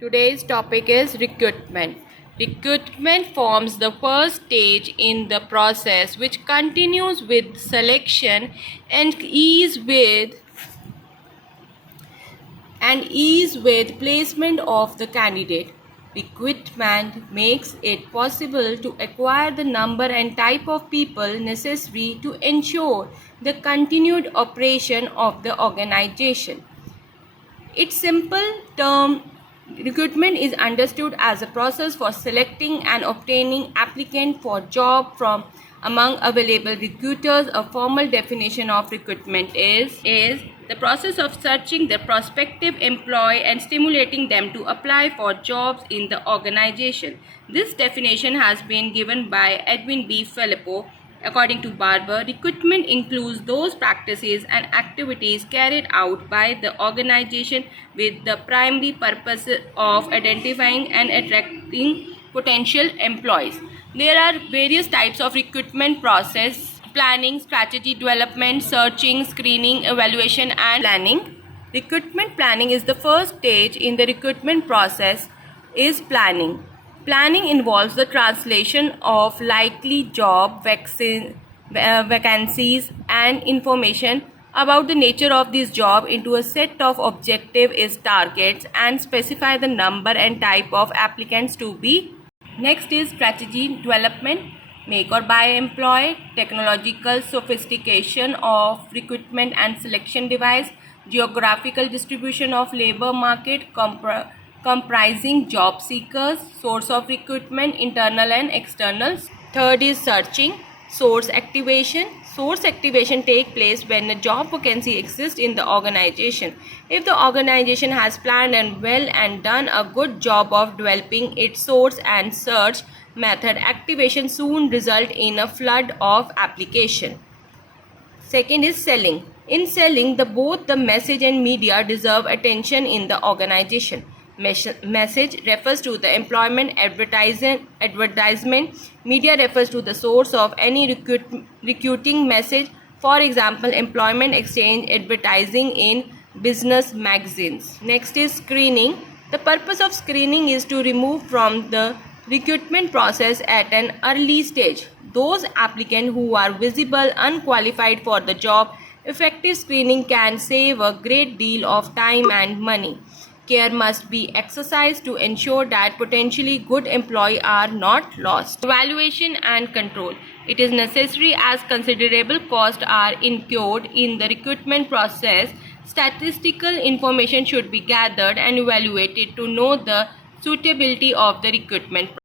Today's topic is recruitment. Recruitment forms the first stage in the process which continues with selection and ease with placement of the candidate. Recruitment makes it possible to acquire the number and type of people necessary to ensure the continued operation of the organization. Its simple term, recruitment is understood as a process for selecting and obtaining applicants for job from among available recruiters. A formal definition of recruitment is the process of searching the prospective employee and stimulating them to apply for jobs in the organization. This definition has been given by Edwin B. Filippo. According to Barber, recruitment includes those practices and activities carried out by the organization with the primary purpose of identifying and attracting potential employees. There are various types of recruitment process: planning, strategy development, searching, screening, evaluation, and planning. Recruitment planning is the first stage in the recruitment process. Planning. Planning involves the translation of likely job vacancies and information about the nature of this job into a set of objectives targets and specify the number and type of applicants to be. Next is strategy development. Make or buy employee, technological sophistication of recruitment and selection device, geographical distribution of labor market comprising job seekers, source of recruitment, internal and external. Third is searching. Source activation. Source activation takes place when a job vacancy exists in the organization. If the organization has planned and done a good job of developing its source and search method, activation soon result in a flood of application. Second is selling. In selling, both the message and media deserve attention in the organization. Message refers to the employment advertisement. Media refers to the source of any recruiting message. For example, employment exchange advertising in business magazines. Next is screening. The purpose of screening is to remove from the recruitment process at an early stage those applicants who are visible unqualified for the job. Effective screening can save a great deal of time and money. Care must be exercised to ensure that potentially good employees are not lost. Evaluation and control. It is necessary as considerable costs are incurred in the recruitment process. Statistical information should be gathered and evaluated to know the suitability of the recruitment.